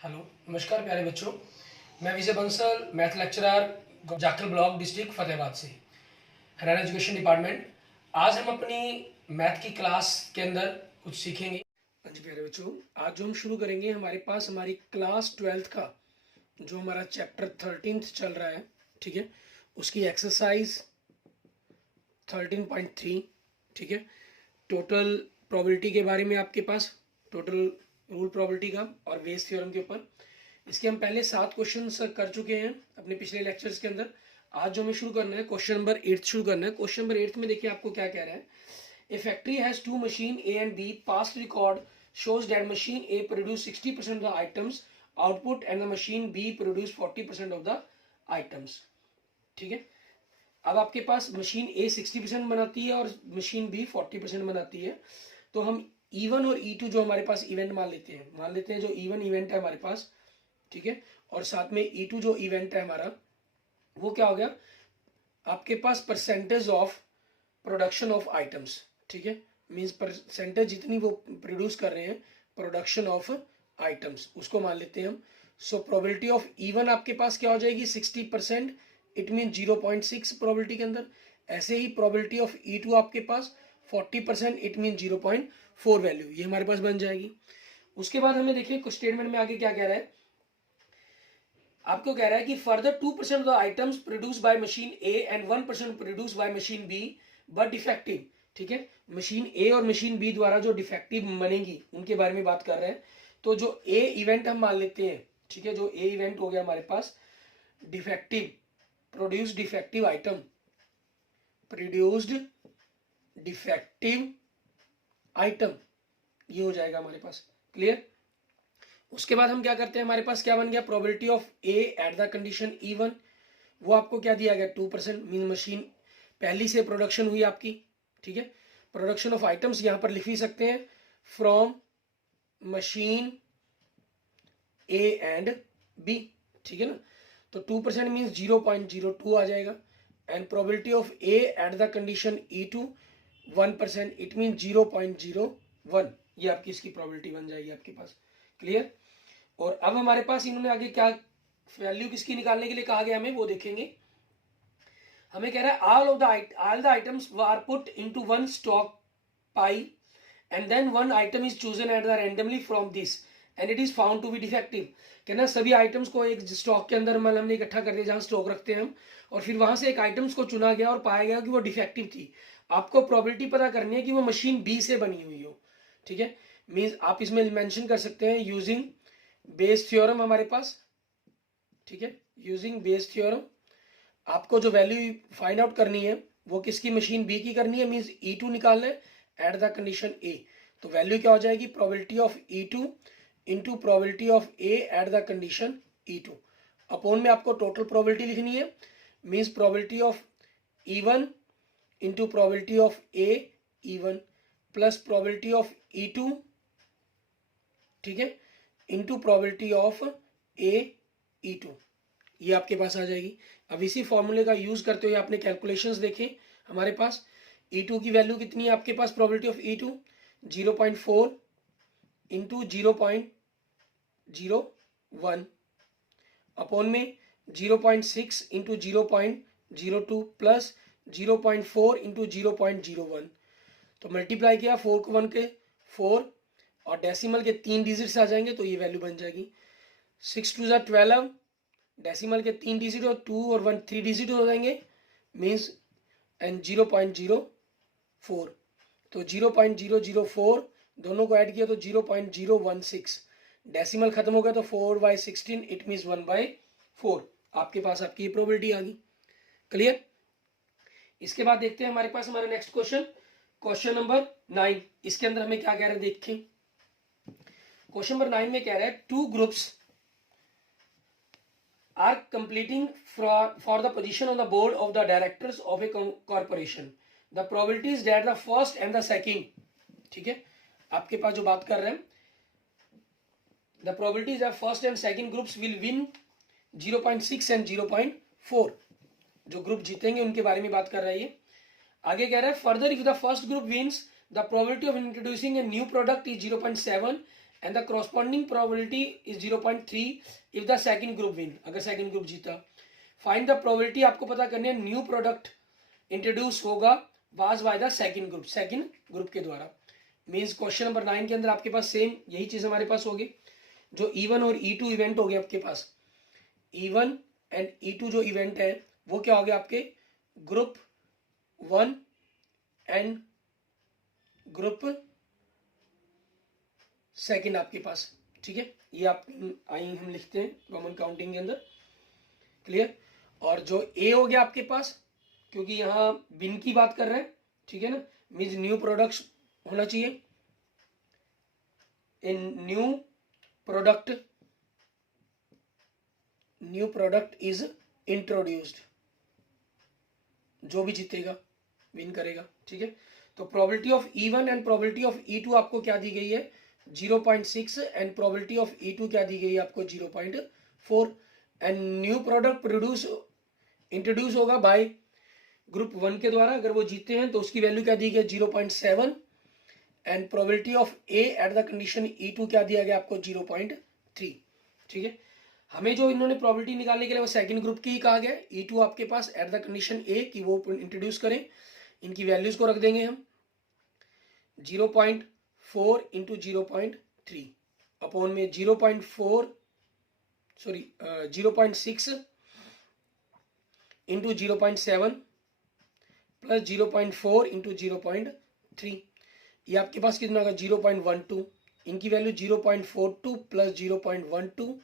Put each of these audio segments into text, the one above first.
Hello, नमस्कार प्यारे बच्चों। मैं Vijay Bansal, math lecturer, Jakhal block, district Fatehabad से, हरियाणा एजुकेशन डिपार्टमेंट। आज हम अपनी मैथ की क्लास के अंदर कुछ सीखेंगे। हाँ जी प्यारे बच्चों, आज जो हम शुरू करेंगे, हमारे पास हमारी क्लास 12th का जो हमारा चैप्टर 13th चल रहा है, ठीक है, उसकी एक्सरसाइज 13.3, ठीक है, टोटल प्रोबेबिलिटी के बारे में आपके पास, टोटल रूल प्रोबेबिलिटी का और वेज थ्योरम के ऊपर। इसके हम पहले 7 क्वेश्चन कर चुके हैं अपने पिछले लेक्चर्स के अंदर। आज जो हमें शुरू करना है, क्वेश्चन नंबर 8 शुरू करना है। क्वेश्चन नंबर 8 में देखिए आपको क्या कह रहा है। A factory has two machine A and B, past record shows that machine A produce 60% of the items output and the machine B produce 40% of the items, ठीक है। अब आपके पास मशीन ए 60% बनाती है और मशीन बी 40% बनाती है। तो हम E1 और E2 जो हमारे पास इवेंट मान लेते हैं जो E1 इवेंट है हमारे पास, ठीक है, और साथ में E2 जो इवेंट है हमारा, वो क्या हो गया आपके पास percentage of production of items, ठीक है, मींस परसेंटेज जितनी वो प्रोड्यूस कर रहे हैं प्रोडक्शन ऑफ आइटम्स, उसको मान लेते हैं हम। सो प्रोबेबिलिटी ऑफ E1 आपके पास क्या हो जाएगी 60%, इट मीन 0.6 प्रोबेबिलिटी के अंदर। ऐसे ही प्रोबेबिलिटी ऑफ E2 आपके पास 40%, इट मीन 0.4 वैल्यू, ये हमारे पास बन जाएगी। उसके बाद हमें देखिए कुछ स्टेटमेंट में आगे क्या कह रहा है। आपको कह रहा है कि further 2% of the items produce by machine A and 1% produce by machine B but defective, ठीक है। मशीन ए और मशीन बी द्वारा जो डिफेक्टिव बनेंगी उनके बारे में बात कर रहे हैं। तो जो ए इवेंट हम मान लेते हैं, ठीक है, जो ए इवेंट हो गया हमारे पास defective, produced defective item, produced defective item, ये हो जाएगा हमारे पास। क्लियर। उसके बाद हम क्या करते हैं, हमारे पास क्या बन गया probability of A at the condition E1, वो आपको क्या दिया गया 2%, मीन मशीन पहली से प्रोडक्शन हुई आपकी, ठीक है। प्रोडक्शन ऑफ आइटम्स यहां पर लिख भी सकते हैं from machine A and B, ठीक है ना। तो 2% मीन्स 0.02 आ जाएगा। And probability of A at the condition E2 1%, it mean 0.01, ये आपकी इसकी प्रोबेबिलिटी बन जाएगी आपके पास। क्लियर। और अब हमारे पास इन्होंने आगे क्या वैल्यू किसकी निकालने के लिए कहा गया हमें, वो देखेंगे। हमें कह रहा है all the items are put into one stock pie and then one item is chosen at the randomly from this and it is found to be defective. कहना सभी आइटम्स को एक स्टॉक के अंदर मतलब हमने इकट्ठा कर दिया जहां स्टॉक रखते हैं हम, और फिर वहां से एक आइटम्स को चुना गया और पाया गया कि वो डिफेक्टिव थी। आपको प्रोबेबिलिटी पता करनी है कि वो मशीन बी से बनी हुई हो, ठीक है। मीन्स आप इसमें मेंशन कर सकते हैं यूजिंग बेस थ्योरम हमारे पास, ठीक है, यूजिंग बेस थ्योरम। आपको जो वैल्यू फाइंड आउट करनी है वो किसकी, मशीन बी की करनी है, मीन्स E2 निकालना है एट द कंडीशन ए। तो वैल्यू क्या हो जाएगी probability of E2 into probability of A at the condition E2 upon में आपको टोटल प्रोबेबिलिटी लिखनी है, means probability of E1 into probability of A E1 plus probability of E2, ठीक है, into probability of A E2, ये आपके पास आ जाएगी। अब इसी फॉर्मूले का यूज करते हुए आपने कैलकुलेशंस देखे, हमारे पास E2 की वैल्यू कितनी है आपके पास, probability of E2 0.4 into 0.01 upon में 0.6 इंटू 0.02 प्लस 0.4 इंटू 0.01। तो मल्टीप्लाई किया 4 को 1 के 4 और डेसिमल के 3 डिजिट्स आ जाएंगे तो ये वैल्यू बन जाएगी 6 2 12, डेसिमल के 3 डिजिट और 2 और 1 3 डिजिट हो जाएंगे, मीन्स एंड 0.04। तो 0.004 दोनों को ऐड किया तो 0.016, डेसिमल खत्म हो गया तो 4/16, इट मीन्स 1/4। आपके पास आपकी प्रोबेबिलिटी आ गई। क्लियर। इसके बाद देखते हैं हमारे पास हमारा नेक्स्ट क्वेश्चन, क्वेश्चन नंबर 9। इसके अंदर हमें क्या कह रहा है देखें। क्वेश्चन नंबर 9 में कह रहा है two groups are competing for the position on the board of the directors of a corporation. The probability is that the first and the second, ठीक है, आपके पास जो बात कर रहे हैं, the probability is that first and second groups will win 0.6 and 0.4, जो group जीतेंगे उनके बारे में बात कर रहा है ये। आगे कह रहा है further if the first group wins the probability of introducing a new product is 0.7 and the corresponding probability is 0.3 if the second group win, अगर सेकंड ग्रुप जीता। फाइंड द प्रोबेबिलिटी, आपको पता करनी है न्यू प्रोडक्ट इंट्रोड्यूस होगा was by the second group के द्वारा। Means question number 9 के अंदर आपके पास सेम यही चीज हमारे पास होगी। जो E1 और E2 इवेंट हो गए आपके पास, E1 एंड E2 जो इवेंट है वो क्या हो गया आपके ग्रुप 1 एंड ग्रुप सेकंड आपके पास, ठीक है। ये आप हम लिखते हैं कॉमन काउंटिंग के अंदर, क्लियर। और जो ए हो गया आपके पास, क्योंकि यहाँ बिन की बात कर रहे हैं, ठीक है ना, मीन्स न्यू प्रोडक्ट्स होना चाहिए। इन न्यू प्रोडक्ट इज इंट्रोड्यूस्ड, जो भी जीतेगा विन करेगा, ठीक है। तो probability of E1 and probability of E2 आपको क्या दी गई है 0.6 एंड प्रोबेबिलिटी ऑफ E2 क्या दी गई है आपको 0.4 एंड न्यू प्रोडक्ट इंट्रोड्यूस होगा बाय ग्रुप 1 के द्वारा, अगर वो जीते हैं तो उसकी वैल्यू क्या दी गई 0.7 and probability of A at the condition E2 क्या दिया गया आपको 0.3, ठीक है। हमें जो इन्होंने प्रोबेबिलिटी निकालने के लिए वो सेकंड ग्रुप की ही कहा गया। E2 आपके पास एट द कंडीशन ए कि वो इंट्रोड्यूस करें, इनकी वैल्यूज को रख देंगे हम 0.4 इंटू 0.3 अपॉन में 0.6 इंटू 0.7 प्लस 0.4 इंटू 0.3, ये आपके पास कितना होगा 0.12, इनकी value 0.42 plus 0.12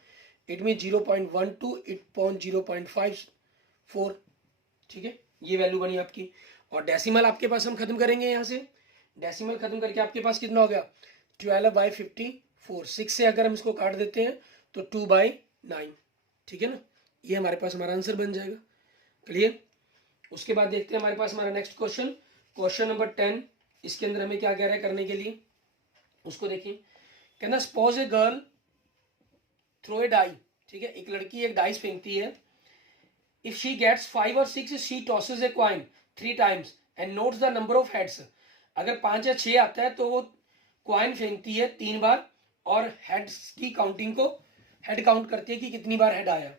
it mean 0.12 upon 0.54, ठीक है। ये वैल्यू बनी आपकी। और डेसिमल आपके पास हम खत्म करेंगे, यहाँ से डेसिमल खत्म करके आपके पास कितना हो गया 12/54, 6 से अगर हम इसको काट देते हैं तो 2/9, ठीक है ना। ये हमारे पास हमारा आंसर बन जाएगा, क्लियर। उसके बाद देखते हैं हमारे पास हमारा नेक्स्ट क्वेश्चन नंबर 10। इसके अंदर हमें क्या कह रहा है करने के लिए, उसको देखिए। कहना suppose a girl throw a die, ठीक है, एक लड़की एक डाइस फेंकती है। इफ शी गेट्स 5 और 6 she tosses a coin 3 times and notes the number of heads. अगर 5 या 6 आता है तो वो कॉइन फेंकती है 3 बार और हेड्स की काउंटिंग को हेड काउंट करती है कि कितनी बार हेड आया,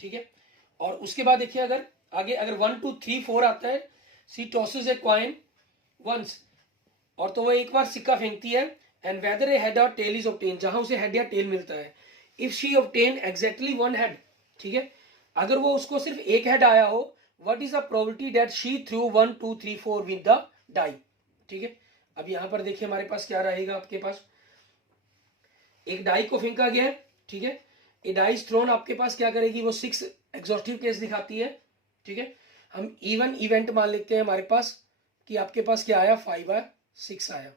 ठीक है। और उसके बाद देखिए अगर आगे अगर 1 2 3 4 आता है she tosses a coin once, और तो वो एक बार सिक्का फेंकती है एंड वेदर ए हेड और टेल इज ऑब्टेन, जहां उसे हेड या टेल मिलता है। If she obtain exactly 1 head, ठीक है, अगर वो उसको सिर्फ एक हेड आया हो, what is the probability that she threw 1 2 3 4 with the die, ठीक है। अब यहां पर देखिए हमारे पास क्या रहेगा, आपके पास एक डाई को फेंका गया है, ठीक है। ए डाई थ्रोन आपके पास क्या करेगी, वो 6 एग्जॉस्टिव केस दिखाती है, ठीक है। हम इवन इवेंट मान लेते हैं हमारे पास कि आपके पास क्या आया 5 या 6 आया,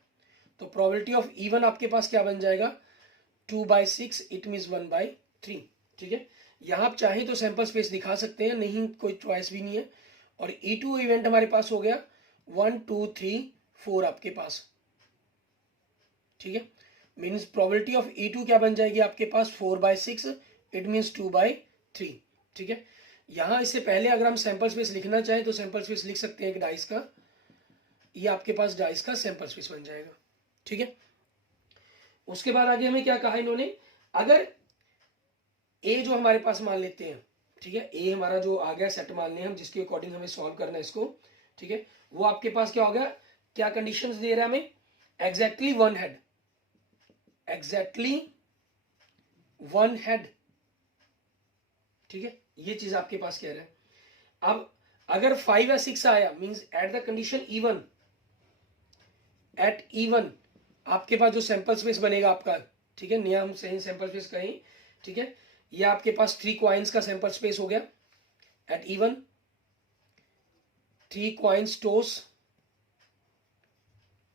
तो प्रोबेबिलिटी ऑफ इवन आपके पास क्या बन जाएगा 2/6 इट मीन्स 1/3, ठीक है। यहाँ आप चाहे तो सैंपल स्पेस दिखा सकते हैं, नहीं कोई चॉइस भी नहीं है। और E2 इवेंट हमारे पास हो गया 1 2 3 4 आपके पास, ठीक है। मीन्स प्रोबेबिलिटी ऑफ E2 क्या बन जाएगी आपके पास 4/6 इट मीन्स 2/3, ठीक है। यहाँ इससे पहले अगर हम सैंपल स्पेस लिखना चाहें तो सैंपल स्पेस लिख सकते हैं एक डाइस का, ये आपके पास डाइस का सैंपल स्पेस बन जाएगा, ठीक है। उसके बाद आगे हमें क्या कहा इन्होंने, अगर ए जो हमारे पास मान लेते हैं, ठीक है, ए हमारा जो आ गया सेट मान लें हम, जिसके अकॉर्डिंग हमें सॉल्व करना है इसको, ठीक है। वो आपके पास क्या हो गया, क्या कंडीशंस दे रहा है हमें, एग्जैक्टली 1 हेड, ठीक है, ये चीज आपके पास कह रहा है। अब अगर 5 या 6 आया means at the condition E1, at E1 आपके पास जो सैंपल स्पेस बनेगा आपका, ठीक है, नया हम सही सैंपल स्पेस कहें, ठीक है, ये आपके पास 3 कॉइन्स का सैंपल स्पेस हो गया एट E1, 3 कॉइन्स टोस,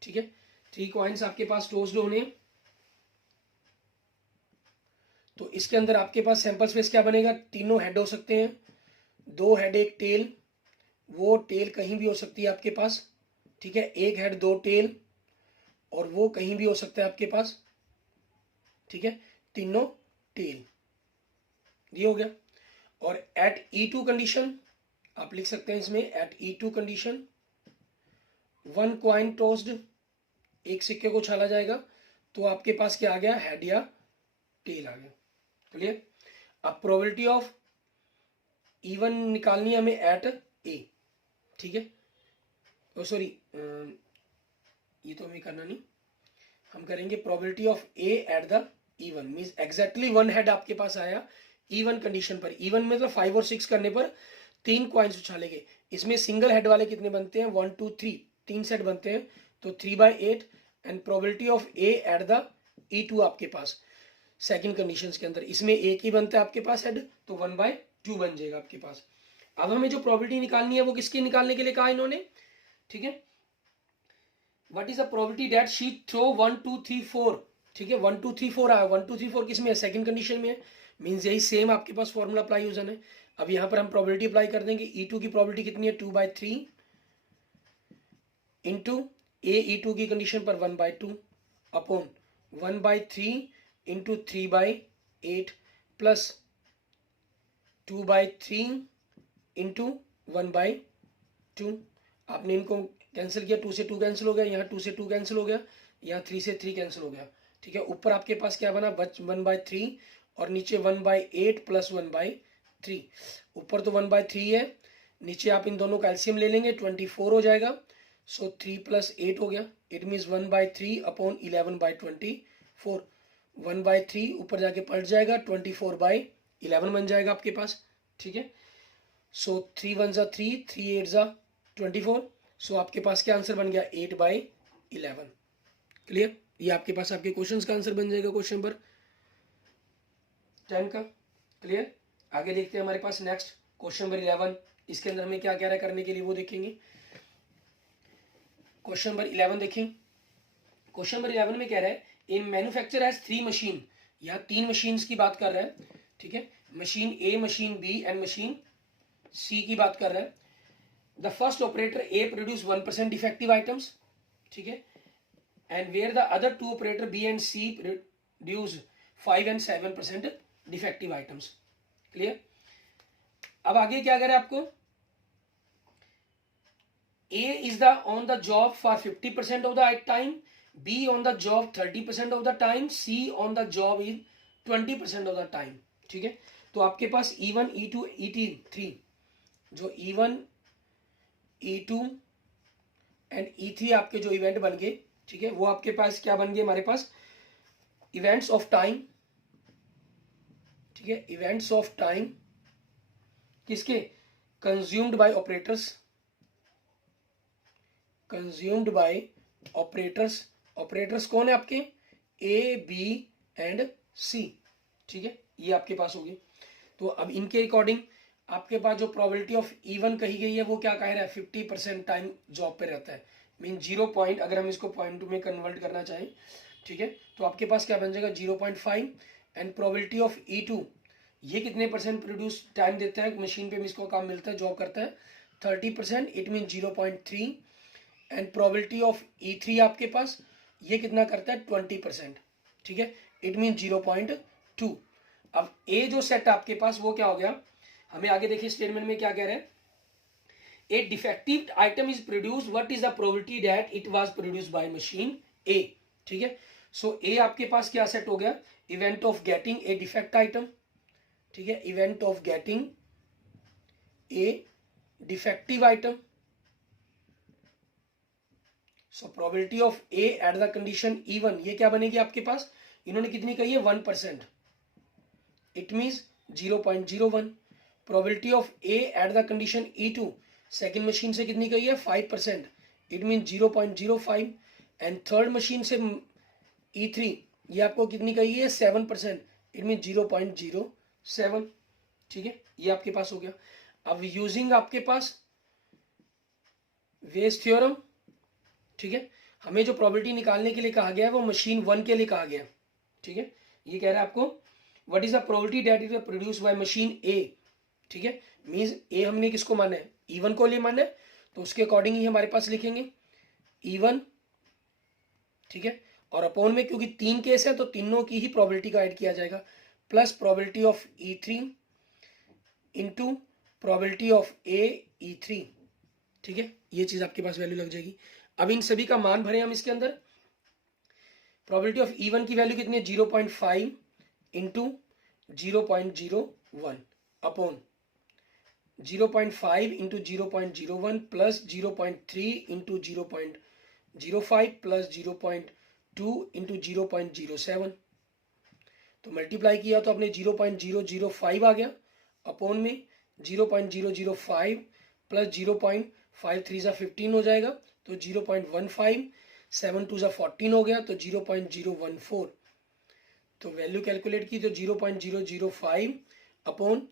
ठीक है, 3 कॉइन्स आपके पास टोस्ड होने, तो इसके अंदर आपके पास सैंपल स्पेस क्या बनेगा, तीनों हेड हो सकते हैं, 2 हेड 1 टेल, वो टेल कहीं भी हो सकती है आपके पास, ठीक है, 1 हेड 2 टेल, और वो कहीं भी हो सकता है आपके पास, ठीक है, तीनों टेल, ये हो गया। और एट E2 कंडीशन आप लिख सकते हैं इसमें, एट E2 कंडीशन 1 कॉइन टोस्ड, एक सिक्के को उछाला जाएगा, तो आपके पास क्या आ गया, हेड या टेल आ गया। क्लियर। अब प्रोबेबिलिटी ऑफ इवन निकालनी है हमें एट ए, ठीक है। ओ सॉरी, ये तो हमें करना नहीं, हम करेंगे probability of A at the even, means exactly one head आपके पास आया इवन कंडीशन पर। इवन मतलब 5 और 6 करने पर 3 कॉइन्स उछालेंगे। इसमें सिंगल हेड वाले कितने बनते हैं, 1 2 3, 3 सेट बनते हैं, तो 3/8। And probability of A at the E2 आपके पास सेकंड कंडीशंस के अंदर, इसमें एक ही बनता है आपके पास हेड, तो 1/2 बन जाएगा आपके पास। अब हमें जो प्रोबेबिलिटी निकालनी है वो किसके निकालने के लिए कहा इन्होंने, ठीक है। What is the probability that she throw 1 2 3 4, ठीक है। 1 2 3 4 आया, 1 2 3 4 किस में है, सेकंड कंडीशन में है, मींस यही सेम आपके पास फॉर्मूला अप्लाई हो जाना है। अब यहाँ पर हम प्रोबेबिलिटी अप्लाई कर देंगे। E2 की प्रोबेबिलिटी कितनी है, 2/3 इंटू E2 की कंडीशन पर 1/2 अपॉन 1/3 इंटू 3/8 प्लस 2/3 इंटू 1/2। आपने इनको कैंसिल किया, 2 से 2 कैंसिल हो गया, यहाँ 2 से 2 कैंसिल हो गया, यहाँ 3 से 3 कैंसिल हो गया, ठीक है। ऊपर आपके पास क्या बना, 1/3 और नीचे 1/8 प्लस 1/3। ऊपर तो 1/3 है, नीचे आप इन दोनों का एलसीएम ले लेंगे, 24 हो जाएगा। सो 3 + 8 हो गया, इट मीन्स 1/3 अपॉन 11/24। 1/3 ऊपर जाके पलट जाएगा, 24/11 बन जाएगा आपके पास, ठीक है। सो 3 1 ज़ा 3, 3 8 ज़ा 24। सो आपके पास क्या आंसर बन गया, 8/11। क्लियर। ये आपके पास आपके क्वेश्चन का आंसर बन जाएगा क्वेश्चन नंबर 10 का। क्लियर। आगे देखते हैं हमारे पास नेक्स्ट क्वेश्चन नंबर 11। इसके अंदर हमें क्या कह रहा है करने के लिए वो देखेंगे। क्वेश्चन नंबर 11 देखें। क्वेश्चन नंबर 11 में कह रहा है इन मैन्युफैक्चर हैज 3 मशीन, यहाँ 3 मशीन की बात कर रहा है, ठीक है। Machine A, machine B and machine C की बात कर रहा है। The first operator A produce 1% defective items, ठीक है, and where the other 2 operator B and C produce 5 and 7% defective items. Clear. अब आगे क्या कह रहा है आपको, A is the on the job for 50% of the time, B on the job 30% of the time, C on the job is 20% of the time, ठीक है। तो आपके पास E1 E2 E3 जो E1 E2 एंड E3 आपके जो event बन गए, ठीक है, वो आपके पास क्या बन गए, हमारे पास इवेंट्स ऑफ टाइम, ठीक है। इवेंट्स ऑफ टाइम किसके, consumed by operators, consumed by operators. Operators कौन है आपके, ए बी एंड सी, ठीक है, ये आपके पास होगी। तो अब इनके अकॉर्डिंग आपके पास जो प्रोबेबिलिटी ऑफ इवन कही गई है वो क्या कह रहा है, 50% टाइम जॉब पे रहता है, मीन 0 पॉइंट, अगर हम इसको पॉइंट में कन्वर्ट करना चाहें, ठीक है, तो आपके पास क्या बन जाएगा 0.5। एंड प्रोबेबिलिटी ऑफ E2 ये कितने % प्रोड्यूस टाइम देता है, मशीन पे इसको काम मिलता है, जॉब करता है 30%, it mean 0.3। And probability of E3 आपके पास ये कितना करता है 20%, ठीक है, इट मीन 0.2। अब ए जो सेट आपके पास वो क्या हो गया, हमें आगे देखिए स्टेटमेंट में क्या कह रहे हैं, a defective item is produce, what is the probability that it was produced by machine A, ठीक है। सो ए आपके पास क्या सेट हो गया, event of getting a defect item, ठीक है, event of getting a defective item. So probability of A at the condition E1 ये क्या बनेगी आपके पास, इन्होंने कितनी कही है 1%, it means 0.01। Probability of A at the condition E2 second machine से कितनी कही है 5%, it mean 0.05। And third machine से E3 ये आपको कितनी कही है 7%, इट मीन 0.07, ठीक है, ये आपके पास हो गया। अब यूजिंग आपके पास वेज थ्योरम, ठीक है, हमें जो प्रोबेबिलिटी निकालने के लिए कहा गया है वो मशीन 1 के लिए कहा गया, ठीक है। ये कह रहा है आपको what is the probability that is produce by machine A, ठीक है, मींस ए हमने किसको माना है, E1 को लिए माना है, तो उसके अकॉर्डिंग ही हमारे पास लिखेंगे E1, ठीक है, और अपॉन में क्योंकि 3 केस है तो तीनों की ही प्रोबेबिलिटी का ऐड किया जाएगा, plus probability of E3 into probability of E3, ठीक है, ये चीज आपके पास वैल्यू लग जाएगी। अब इन सभी का मान भरे हम इसके अंदर, प्रोबेबिलिटी ऑफ E1 की वैल्यू कितनी है 0.5 into 0.01 upon 0.5 into 0.01 plus 0.3 into 0.05 plus 0.2 into 0.07। तो मल्टीप्लाई किया तो अपने 0.005 आ गया अपॉन में 0.005 प्लस 0.53 हो जाएगा तो 0.15, 7 2 14 हो गया तो 0.014। तो वैल्यू कैलकुलेट की तो 0.005 अपॉन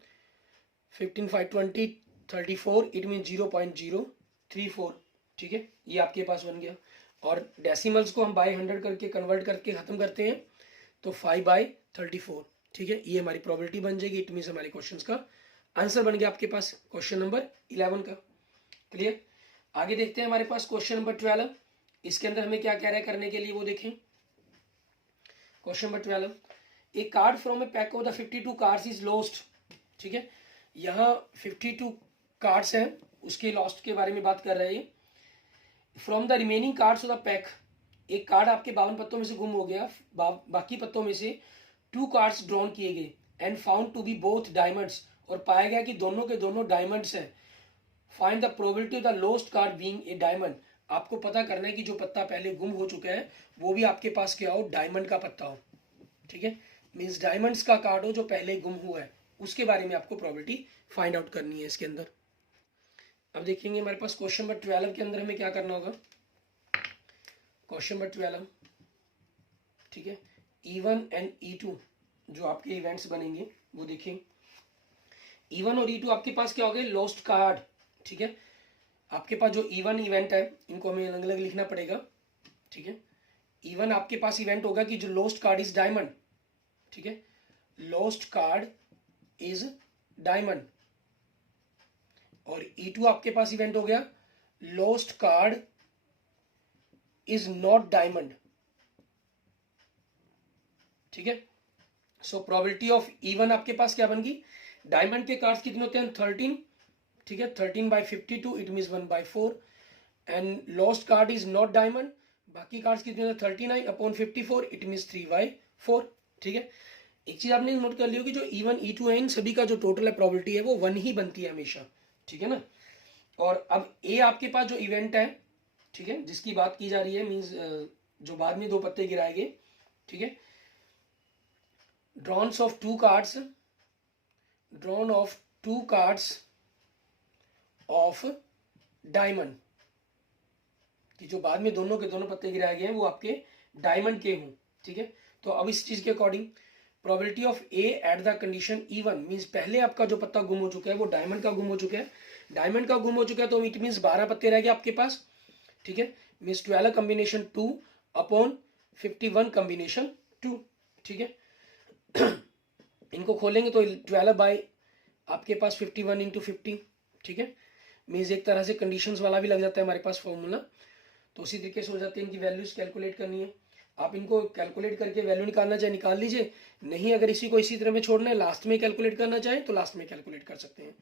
15 5 20 34 इट मीन 0.034। ठीक है, ये आपके पास बन गया। और डेसिमल्स को हम बाय 100 करके कन्वर्ट करके खत्म करते हैं तो 5/34। ठीक है, ये हमारी प्रोबेबिलिटी बन जाएगी। इट मीन्स हमारे क्वेश्चन का आंसर बन गया आपके पास क्वेश्चन नंबर 11 का। क्लियर। आगे देखते हैं हमारे पास क्वेश्चन नंबर 12। इसके अंदर हमें क्या कह रहा है करने के लिए वो देखें। Question number 12, A card from A pack of the 52 cards is lost. ठीक है, यहाँ 52 कार्ड्स हैं, उसके लॉस्ट के बारे में बात कर रहे हैं। From the remaining cards of the pack, एक कार्ड आपके 52 पत्तों में से गुम हो गया, बाकी पत्तों में से 2 कार्ड्स ड्रॉन किए गए and found to be both diamonds, और पाया गया कि दोनों के दोनों डायमंड्स हैं। Find the probability of the lost card being a diamond. आपको पता करना है कि जो पत्ता पहले गुम हो चुका है वो भी आपके पास क्या हो, डायमंड का पत्ता हो। ठीक है, मीन्स डायमंड्स का कार्ड हो जो पहले गुम हुआ है, उसके बारे में आपको प्रोबेबिलिटी फाइंड आउट करनी है इसके अंदर। अब देखेंगे हमारे पास क्वेश्चन नंबर 12 के अंदर हमें क्या करना होगा। क्वेश्चन नंबर 12, ठीक है, E1 एंड E2 जो आपके इवेंट्स बनेंगे वो देखें। E1 और E2 आपके पास क्या हो गए, लॉस्ट कार्ड। ठीक है, आपके पास जो E1 इवेंट है इनको हमें अलग अलग लिखना पड़ेगा। ठीक है, E1 आपके पास इवेंट होगा कि जो लॉस्ट कार्ड इज डायमंड। ठीक है, लॉस्ट कार्ड इज डायमंड। और E2 आपके पास इवेंट हो गया lost card is not diamond. ठीक है, सो प्रोबेबिलिटी ऑफ E1 आपके पास क्या बन गई, डायमंड के कार्ड्स कितने होते हैं 13। ठीक है, 13/52 it means 1/4 and lost card is not diamond, बाकी कार्ड्स कितने होते हैं 39/54 इट मीन्स 3/4। ठीक है, एक चीज आपने नोट कर लियो कि जो E1 E2 है इन सभी का जो टोटल है प्रोबेबिलिटी है वो 1 ही बनती है हमेशा। ठीक है ना। और अब ए आपके पास जो इवेंट है, ठीक है, जिसकी बात की जा रही है, मीन्स जो बाद में 2 पत्ते गिराए गए। ठीक है, drones of 2 cards, drawn of 2 cards of diamond, कि जो बाद में दोनों के दोनों पत्ते गिराए गए हैं वो आपके डायमंड के हों। ठीक है, तो अब इस चीज के according probability of A at the condition E1 means पहले आपका जो पत्ता गुम हो चुका है वो डायमंड का गुम हो चुका है, डायमंड का गुम हो चुका है तो इट मीन्स 12 पत्ते रह गए आपके पास। ठीक है, मीन्स 12 कॉम्बिनेशन 2 अपॉन 51 कॉम्बिनेशन 2। ठीक है, इनको खोलेंगे तो 12 बाय आपके पास 51 इंटू 50। ठीक है, मीन्स एक तरह से कंडीशंस वाला भी लग जाता है हमारे पास फॉर्मूला, तो उसी तरीके से हो जाते हैं। इनकी वैल्यूज कैलकुलेट करनी है, आप इनको कैलकुलेट करके वैल्यू निकालना चाहे निकाल लीजिए, नहीं अगर इसी को इसी तरह में छोड़ना है लास्ट में कैलकुलेट करना चाहे तो लास्ट में कैलकुलेट कर सकते हैं।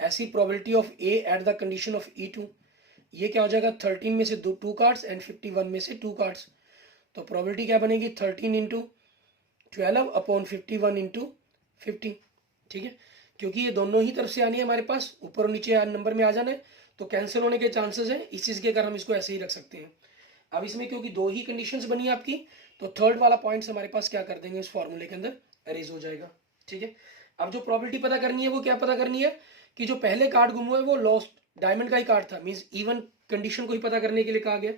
ऐसी probability of A at the condition of E2, ये क्या हो जाएगा 13 में से 2 कार्ड्स एंड 51 में से 2 कार्ड्स, तो प्रोबेबिलिटी क्या बनेगी 13 इंटू 12 अपॉन 51 इंटू 50। ठीक है, क्योंकि ये दोनों ही तरफ से आनी है हमारे पास, ऊपर और नीचे नंबर में आ जाना है तो कैंसिल होने के चांसेस हैं, इस चीज के कारण हम इसको ऐसे ही रख सकते हैं। अब इसमें क्योंकि 2 ही कंडीशंस बनी है आपकी, तो थर्ड वाला पॉइंट्स हमारे पास क्या कर देंगे इस फॉर्मूले के अंदर अरेज हो जाएगा। ठीक है, अब जो प्रोबेबिलिटी पता करनी है वो क्या पता करनी है कि जो पहले कार्ड गुम हुआ है वो लॉस्ट डायमंड का ही कार्ड था, मीन्स E1 कंडीशन को ही पता करने के लिए कहा गया।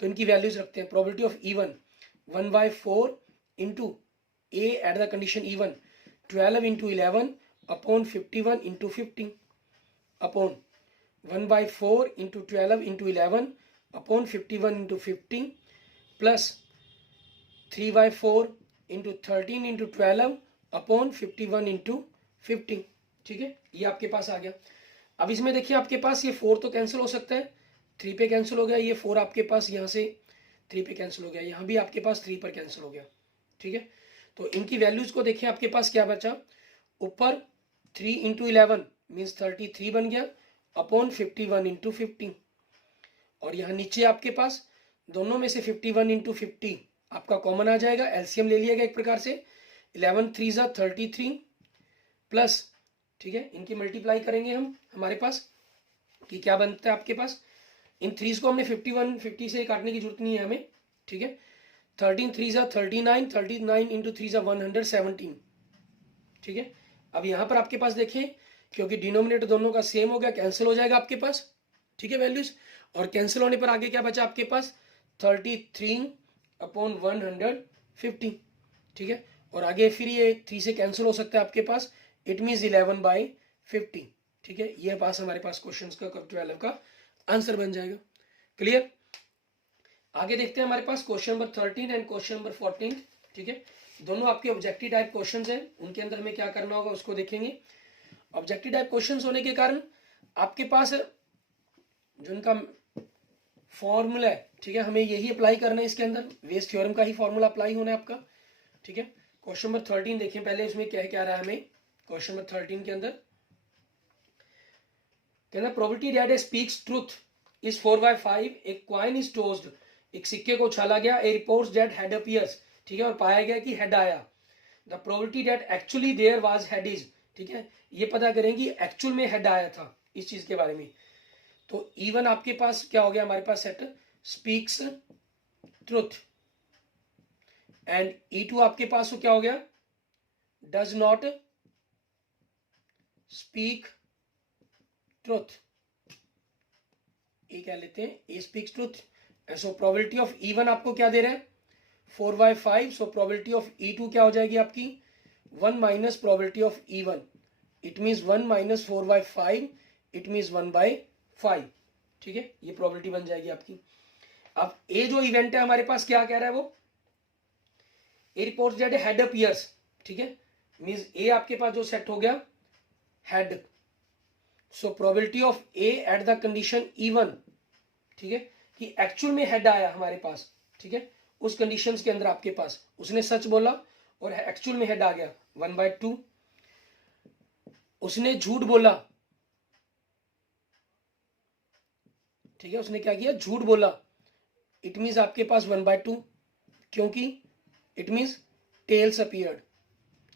तो इनकी वैल्यूज रखते हैं। Probability of E1 1/4 into A at the condition E1 12 into 11 upon 51 into 50 upon 1/4 into 12 into 11 upon 51 into 50 plus 3/4 into 13 into 12 upon 51 into 50। ठीक है, ये आपके पास आ गया। अब इसमें देखिए आपके पास ये 4 तो कैंसिल हो सकता है, 3 पे कैंसिल हो गया, ये 4 आपके पास यहाँ से 3 पे कैंसिल हो गया, यहाँ भी आपके पास 3 पर कैंसिल हो गया। ठीक है, तो इनकी वैल्यूज को देखिए आपके पास क्या बचा, ऊपर 3 इंटू 11 मीन्स 33 बन गया अपॉन 51 इंटू 50, और यहाँ नीचे आपके पास दोनों में से 51 इंटू 50 आपका कॉमन आ जाएगा, एलसीएम ले लिएगा एक प्रकार से, 11 3 ज़ा 33 प्लस, ठीक है, इनकी मल्टीप्लाई करेंगे हम, हमारे पास कि क्या बनता है आपके पास। इन थ्रीज को हमने 51 50 से काटने की जरूरत नहीं है हमें, ठीक है। 13 3 ज़ा 39, 39 इंटू 3 ज़ा 117, ठीक है। अब यहाँ पर आपके पास देखें, क्योंकि डिनोमिनेटर दोनों का सेम हो गया, कैंसिल हो जाएगा आपके पास, ठीक है, वैल्यूज। और कैंसिल होने पर आगे क्या बचा आपके पास, 33/150, ठीक है। और आगे फिर ये 3 से कैंसिल हो सकता है आपके पास, इट मीन्स 11/50, ठीक है। ये पास हमारे पास क्वेश्चन का 12 का आंसर बन जाएगा। क्लियर। आगे देखते हैं हमारे पास question number 13 and question number 14, ठीक है। दोनों आपके ऑब्जेक्टिव टाइप क्वेश्चंस हैं, उनके अंदर हमें क्या करना होगा उसको देखेंगे। ऑब्जेक्टिव टाइप क्वेश्चंस होने के कारण आपके पास जो उनका फॉर्मूला है, ठीक है, हमें यही अप्लाई करना है इसके अंदर, वेस्ट थ्योरम का ही फॉर्मूला अप्लाई होना है आपका, ठीक है। क्वेश्चन नंबर 13 देखें पहले, उसमें क्या क्या रहा है हमें। क्वेश्चन नंबर 13 के अंदर कहना probability that A speaks truth is 4/5, a coin is tossed, एक सिक्के को उछाला गया, A reports that head appears, ठीक है, और पाया गया कि हेड आया। The probability that actually there was head is, ठीक है, ये पता करें कि एक्चुअल में हेड आया था इस चीज के बारे में। तो इवन आपके पास क्या हो गया हमारे पास set speaks truth, and E2 आपके पास क्या हो गया, डज नॉट स्पीक ट्रुथ, ये क्या लेते हैं, A speaks truth. So probability of E1 आपको क्या दे रहे हैं, 4/5, सो प्रोबेबिलिटी ऑफ E2 क्या हो जाएगी आपकी, 1 minus probability of E1, it means 1 minus 4/5, it means 1/5, ठीक है, ये प्रोबेबिलिटी बन जाएगी आपकी। अब ए जो इवेंट है हमारे पास क्या कह रहा है वो, ए रिपोर्ट दैट हेड अपीयर्स, ठीक है, मीन्स ए आपके पास जो सेट हो गया head, so probability of A at the condition E1, ठीक है, कि एक्चुअल में हेड आया हमारे पास, ठीक है, उस कंडीशंस के अंदर आपके पास उसने सच बोला और एक्चुअल में हेड आ गया 1/2, उसने झूठ बोला, ठीक है, उसने क्या किया, झूठ बोला, इट मीन्स आपके पास 1/2, क्योंकि इट मीन्स टेल्स अपीयर्ड,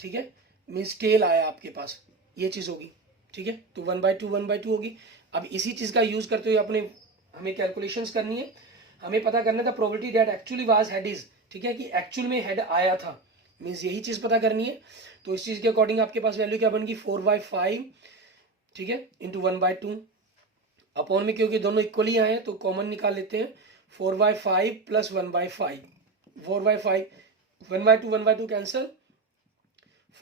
ठीक है, मीन्स टेल आया आपके पास, ये चीज होगी, ठीक है। तो 1/2 होगी। अब इसी चीज का यूज करते हुए अपने हमें कैलकुलेशंस करनी है, हमें पता करना था probability that actually was head is, ठीक है, कि एक्चुअल में हेड आया था, मीन्स यही चीज पता करनी है। तो इस चीज के अकॉर्डिंग आपके पास वैल्यू क्या बनेगी, 4/5, ठीक है, इंटू 1/2 अपॉन में, क्योंकि दोनों इक्वली आए हैं तो कॉमन निकाल लेते हैं, 4/5 plus 1/5, 4/5, 1/2 cancel,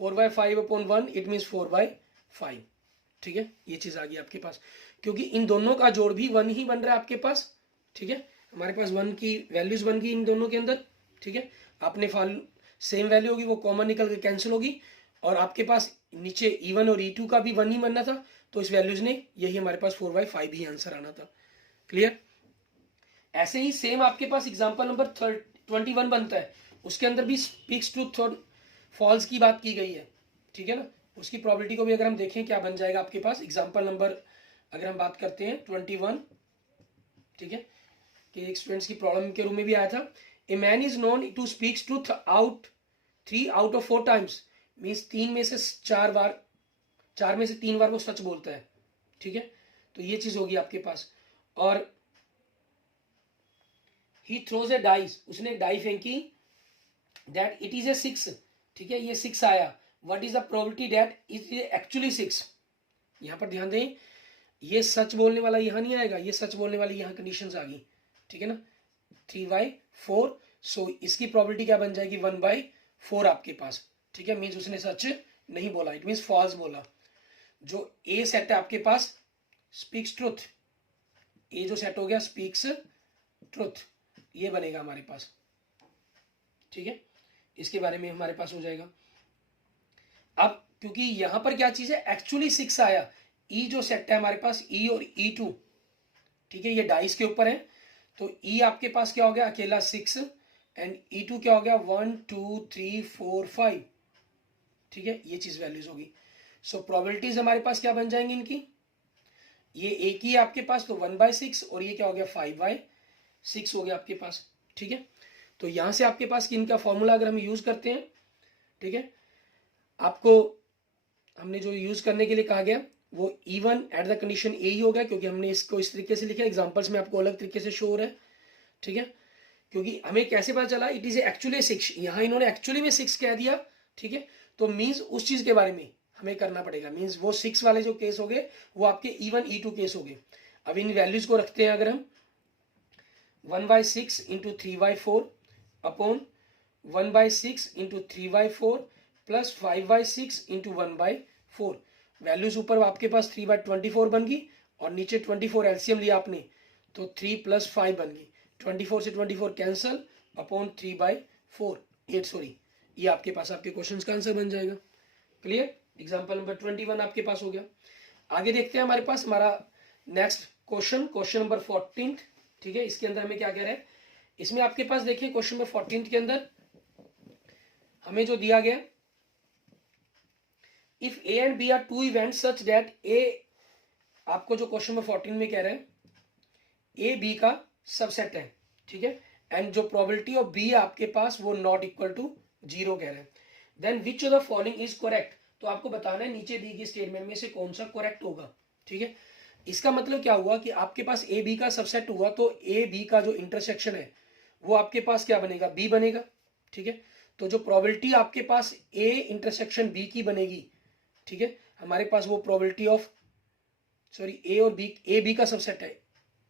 4/5 upon 1, it means 4/5, ठीक है, ये चीज आ गई आपके पास, क्योंकि इन दोनों का जोड़ भी 1 ही बन रहा है आपके पास, ठीक है, हमारे पास 1 की वैल्यूज बन गई इन दोनों के अंदर, ठीक है। आपने सेम वैल्यू होगी वो कॉमन निकल के कैंसिल होगी, और आपके पास नीचे E1 और E2 का भी 1 ही बनना था, तो इस वैल्यूज ने यही हमारे पास 4/5 ही आंसर आना था। क्लियर। ऐसे ही सेम आपके पास एग्जांपल नंबर 21 बनता है, उसके अंदर भी स्पीक्स ट्रूथ और फॉल्स की बात की गई है, ठीक है ना। उसकी प्रोबेबिलिटी को भी अगर हम देखें क्या बन जाएगा आपके पास, एग्जांपल नंबर अगर हम बात करते हैं 21, ठीक है, कि एक स्टूडेंट्स की प्रॉब्लम के रूप में भी आया था, a man is known to speaks truth 3 out of 4 times, means 3 में से 4 बार, 4 में से 3 बार वो सच बोलता है, ठीक है, तो ये चीज होगी आपके पास। और ही थ्रोज ए डाइस, उसने एक डाई फेंकी, दैट इट इज ए 6, ठीक है, ये 6 आया, what is the probability that it is actually 6। यहां पर ध्यान दें, ये सच बोलने वाला यहां नहीं आएगा, ये सच बोलने वाली यहां कंडीशंस आ गई, ठीक है ना, 3/4, सो इसकी प्रोबेबिलिटी क्या बन जाएगी, 1/4 आपके पास, ठीक है, मीन्स उसने सच नहीं बोला, इट मीन्स फॉल्स बोला। जो ए सेट है आपके पास स्पीक्स ट्रुथ, ए जो सेट हो गया स्पीक्स ट्रुथ, ये बनेगा हमारे पास, ठीक है, इसके बारे में हमारे पास हो जाएगा। अब क्योंकि यहां पर क्या चीज है, एक्चुअली 6 आया, ई जो सेट है हमारे पास ई और E2, ठीक है, ये डाइस के ऊपर है, तो ई आपके पास क्या हो गया अकेला 6, एंड E2 क्या हो गया 1 2 3 4 5, ठीक है, ये चीज वैल्यूज होगी। सो प्रोबेबिलिटीज हमारे पास क्या बन जाएंगी इनकी, ये एक ही है आपके पास, तो 1/6, और ये क्या हो गया 5/6 हो गया आपके पास, ठीक है। तो यहाँ से आपके पास इनका फॉर्मूला अगर हम यूज़ करते हैं, ठीक है, आपको हमने जो यूज़ करने के लिए कहा गया वो E1 एट द कंडीशन ए ही होगा, क्योंकि हमने इसको इस तरीके से लिखा, एग्जाम्पल्स में आपको अलग तरीके से शो हो रहा है, ठीक है। क्योंकि हमें कैसे पता चला इट इज एक्चुअली 6, यहाँ इन्होंने एक्चुअली में 6 कह दिया, ठीक है, तो मीन्स उस चीज के बारे में हमें करना पड़ेगा, मीन्स वो 6 वाले जो केस हो गए वो आपके E1 E2 केस हो गए। अब इन वैल्यूज को रखते हैं, अगर हम 1/6 into 3/4 upon 1/6 into 3/4 plus 5/6 into 1/4, values ऊपर आपके पास 3/24 बन गई और नीचे 24 एलसीएम लिया आपने तो 3 + 5 बन गई, 24 से 24 कैंसल अपॉन 3/4 8, सॉरी, ये आपके पास आपके क्वेश्चन का आंसर बन जाएगा। क्लियर, एग्जाम्पल नंबर 21 आपके पास हो गया। आगे देखते हैं हमारे पास हमारा नेक्स्ट क्वेश्चन नंबर 14, ठीक है। इसके अंदर हमें क्या कह रहा है, इसमें आपके पास देखिए क्वेश्चन नंबर 14 के अंदर हमें जो दिया गया, if A and B are two event such that A, आपको जो क्वेश्चन नंबर 14 में कह रहा है ए बी का सबसेट है, ठीक है, एंड जो प्रोबेबिलिटी ऑफ बी आपके पास वो नॉट इक्वल टू 0 कह रहा है, then which of the following is correct, तो आपको बताना है नीचे दी गई स्टेटमेंट में से कौन सा करेक्ट होगा, ठीक है। इसका मतलब क्या हुआ कि आपके पास ए बी का सबसेट हुआ तो ए बी का जो इंटरसेक्शन है वो आपके पास क्या बनेगा, बी बनेगा, ठीक है। तो जो प्रोबेबिलिटी आपके पास ए इंटरसेक्शन बी की बनेगी, ठीक है, हमारे पास वो प्रोबेबिलिटी ऑफ, सॉरी, ए और बी, ए बी का सबसेट है,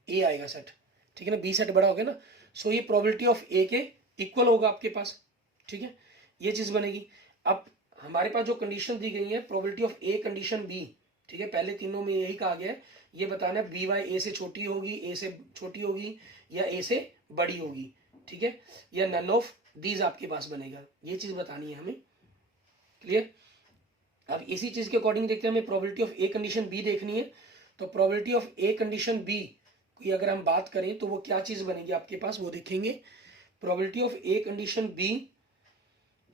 ए आएगा सेट, ठीक है ना, बी सेट बड़ा हो गया ना, सो ये प्रोबेबिलिटी ऑफ ए के इक्वल होगा आपके पास, ठीक है, ये चीज बनेगी। अब हमारे पास जो कंडीशन दी गई है probability of A condition B, ठीक है, पहले तीनों में यही कहा गया है, ये बताना है बी वाई ए से छोटी होगी, ए से छोटी होगी या ए से बड़ी होगी, ठीक है, या नन ऑफ दीज आपके पास बनेगा, ये चीज बतानी है हमें। क्लियर, अब इसी चीज के अकॉर्डिंग देखते हैं, हमें probability of A condition B देखनी है, तो probability of A condition B की अगर हम बात करें तो वो क्या चीज बनेगी आपके पास, वो देखेंगे। Probability of A condition B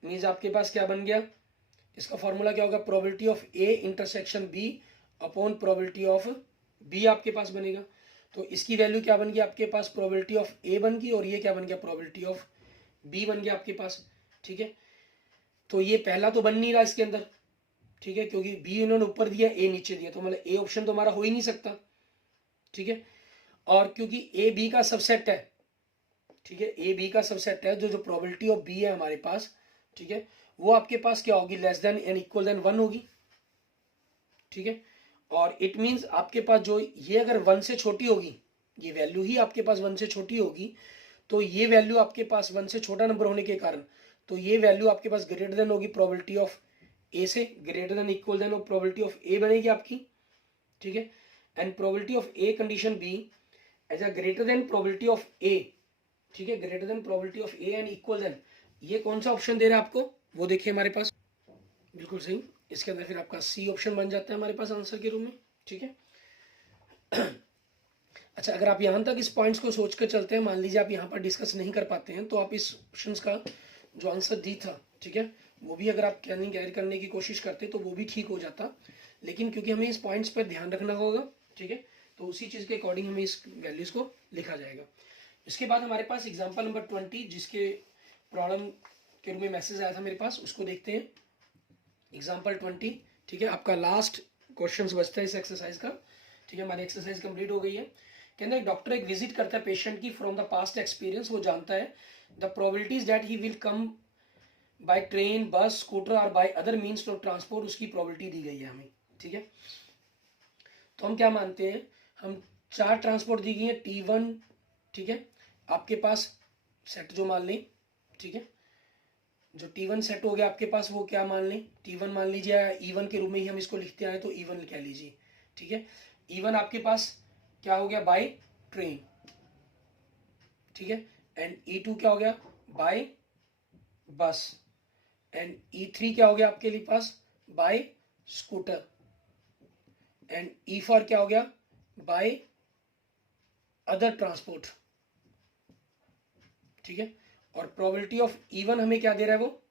means आपके पास क्या बन गया, इसका फॉर्मूला क्या होगा, probability of A intersection B upon probability of B आपके पास बनेगा, तो इसकी वैल्यू क्या बन गई आपके पास, प्रोबेबिलिटी ऑफ ए बन गई और ये क्या बन गया, प्रोबेबिलिटी ऑफ बी बन गया आपके पास, ठीक है। तो ये पहला तो बन नहीं रहा इसके अंदर, ठीक है, क्योंकि बी इन्होंने ऊपर दिया ए नीचे दिया, तो मतलब ए ऑप्शन तो हमारा हो ही नहीं सकता, ठीक है। और क्योंकि ए बी का सबसेट है, ठीक है, ए बी का सबसेट है, जो प्रोबेबिलिटी ऑफ बी है हमारे पास, ठीक है, वो आपके पास क्या होगी, less than and equal than 1 होगी, ठीक है। और इट मींस आपके पास जो ये अगर 1 से छोटी होगी, ये वैल्यू ही आपके पास 1 से छोटी होगी, तो ये वैल्यू आपके पास 1 से छोटा नंबर होने के कारण, तो ये वैल्यू आपके पास ग्रेटर देन होगी प्रोबेबिलिटी ऑफ ए से, ग्रेटर देन इक्वल देन और प्रोबेबिलिटी ऑफ ए बनेगी आपकी, ठीक है। And probability of A condition B as a greater than probability of A, ठीक है, greater than probability of A and equal than, ये कौन सा ऑप्शन दे रहा है आपको, वो देखिए हमारे पास, बिल्कुल सही, इसके अंदर फिर आपका सी ऑप्शन बन जाता है हमारे पास आंसर के रूप में, ठीक है। अच्छा, अगर आप यहाँ तक इस पॉइंट्स को सोच कर चलते हैं, मान लीजिए आप यहाँ पर डिस्कस नहीं कर पाते हैं, तो आप इस ऑप्शंस का जो आंसर दी था, ठीक है, वो भी अगर आप कैरी करने की कोशिश करते तो वो भी ठीक हो जाता, लेकिन क्योंकि हमें इस पॉइंट्स पर ध्यान रखना होगा, ठीक है, तो उसी चीज़ के अकॉर्डिंग हमें इस वैल्यूज को लिखा जाएगा। इसके बाद हमारे पास एग्जाम्पल नंबर 20 जिसके प्रॉब्लम के रूप में मैसेज आया था मेरे पास, उसको देखते हैं। एग्जाम्पल 20, ठीक है, आपका लास्ट क्वेश्चन बचता है इस एक्सरसाइज का, ठीक है, हमारी एक्सरसाइज कंप्लीट हो गई है। कहते हैं डॉक्टर एक विजिट करता है पेशेंट की, फ्रॉम द पास्ट एक्सपीरियंस वो जानता है the probabilities that he will come by train, बस, स्कूटर और by other means of transport, उसकी प्रोबेबिलिटी दी गई है हमें, ठीक है। तो हम क्या मानते हैं, हम 4 ट्रांसपोर्ट दी गई है, T1, ठीक है, आपके पास सेट जो मान लें, ठीक है, जो T1 सेट हो गया आपके पास वो क्या मान लें, T1 मान लीजिए, E1 के रूप में ही हम इसको लिखते आए तो E1 कह लीजिए, ठीक है। E1 आपके पास क्या हो गया, बाय ट्रेन, ठीक है, एंड E2 क्या हो गया, बाय बस, एंड E3 क्या हो गया आपके लिए पास, बाय स्कूटर, एंड E4 क्या हो गया, बाय अदर ट्रांसपोर्ट, ठीक है। और प्रोबेबिलिटी ऑफ E1 हमें क्या दे रहा है, वो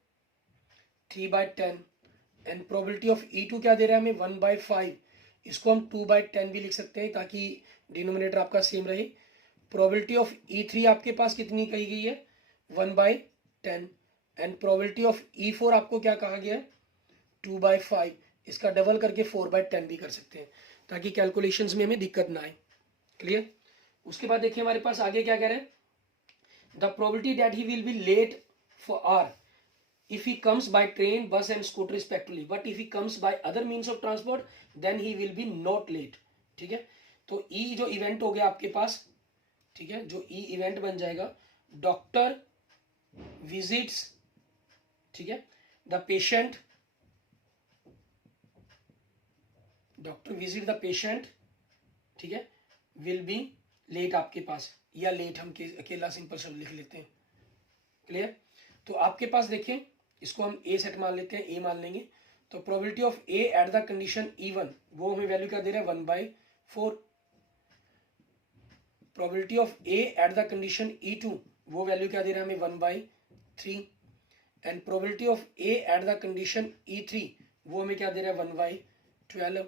3/10, एंड प्रोबेबिलिटी ऑफ E2 क्या दे रहा है हमें, 1/5, इसको हम 2/10 भी लिख सकते हैं ताकि डिनोमिनेटर आपका सेम रहे। प्रोबेबिलिटी ऑफ E3 आपके पास कितनी कही गई है, 1/10 एंड प्रोबेबिलिटी ऑफ E4 आपको क्या कहा गया है 2/5, इसका डबल करके 4/10 भी कर सकते हैं ताकि कैलकुलेशंस में हमें दिक्कत ना आए। क्लियर। उसके बाद देखिए हमारे पास आगे क्या कह रहे हैं, the probability that he will be late for our if he comes by train, bus and scooter respectively, but if he comes by other means of transport then he will be not late। ठीक है, तो E जो event हो गया आपके पास, ठीक है, जो E इवेंट बन जाएगा, डॉक्टर विजिट्स, ठीक है, the patient, doctor visit the patient, ठीक है, विल बी लेट आपके पास, या लेट हम अकेला सिंपल शब्द लिख लेते हैं। क्लियर। तो आपके पास देखिए इसको हम ए सेट मान लेते हैं, ए मान लेंगे, तो probability of A at the condition E1 वो हमें वैल्यू क्या दे रहा है 1/4, probability of A at the condition E2 वो वैल्यू क्या दे रहा है हमें 1/3 and probability of A at the condition E3 वो हमें क्या दे रहा है 1/12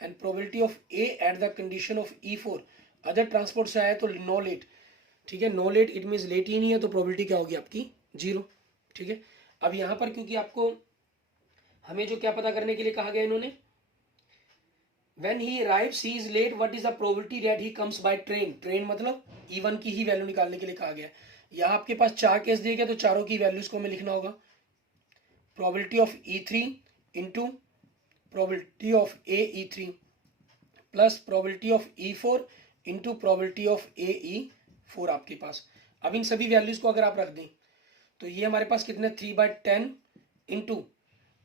and probability of A at the condition of E4 other transport से आया तो नो लेट, ठीक है, no let it means late ही नहीं है तो प्रोबेबिलिटी क्या होगी आपकी 0। ठीक है, अब यहां पर क्योंकि आपको हमें जो क्या पता करने के लिए कहा गया इन्होंने, when he arrives he is late what is the probability that he comes by train, train मतलब E1 की ही वैल्यू निकालने के लिए कहा गया। यहाँ आपके पास 4 केस दिए गए तो चारों की वैल्यूज को हमें लिखना होगा, probability of E3 into probability of AE3 plus probability of E4 into probability of AE4 आपके पास। अब इन सभी वैल्यूज को अगर आप रख दें तो ये हमारे पास कितने 3/10 इंटू,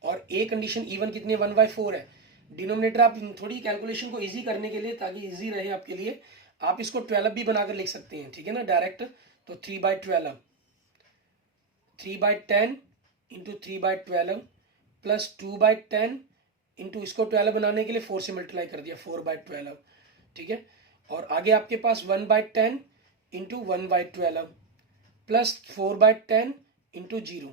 और ए कंडीशन E1 कितने 1/4 है। डिनोमिनेटर आप थोड़ी कैलकुलेशन को इजी करने के लिए, ताकि इजी रहे आपके लिए, आप इसको 12 भी बनाकर लिख सकते हैं, ठीक है ना, डायरेक्ट। तो 3/12, 3/10 इंटू 3/12 प्लस 2/10 इंटू, इसको 12 बनाने के लिए 4 से मल्टीप्लाई कर दिया 4/12, ठीक है, और आगे आपके पास 1/10 इंटू 1/12 प्लस 4/10 इंटू 0।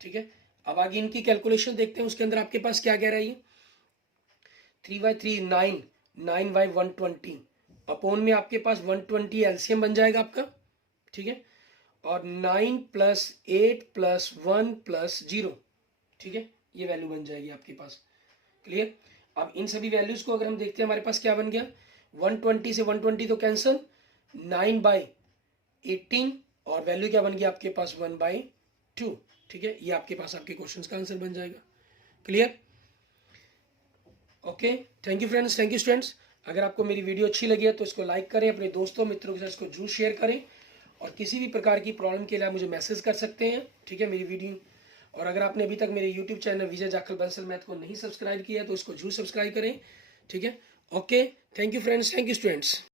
ठीक है, अब आगे इनकी कैलकुलेशन देखते हैं, उसके अंदर आपके पास क्या कह रहा है ये 3/3 9, 9/120 अपॉन में आपके पास 120 एलसीएम बन जाएगा आपका, ठीक है, और 9 प्लस 8 प्लस 1 प्लस 0, ठीक है, ये वैल्यू बन जाएगी आपके पास। क्लियर। अब इन सभी वैल्यूज को अगर हम देखते हैं हमारे पास क्या बन गया, 120 से 120 तो कैंसिल, 9/18 और वैल्यू क्या बन गया आपके पास 1/2। ठीक है, ये आपके पास आपके क्वेश्चंस का आंसर बन जाएगा। Clear. Okay, thank you friends, thank you students. अगर आपको मेरी वीडियो अच्छी लगी है तो इसको लाइक करें, अपने दोस्तों मित्रों के साथ इसको जरूर शेयर करें, और किसी भी प्रकार की प्रॉब्लम के लिए आप मुझे मैसेज कर सकते हैं, ठीक है, मेरी वीडियो। और अगर आपने अभी तक मेरे यूट्यूब चैनल विजय जाखल बंसल मैथ को नहीं सब्सक्राइब किया तो इसको जरूर सब्सक्राइब करें, ठीक है। Okay, thank you friends, thank you students.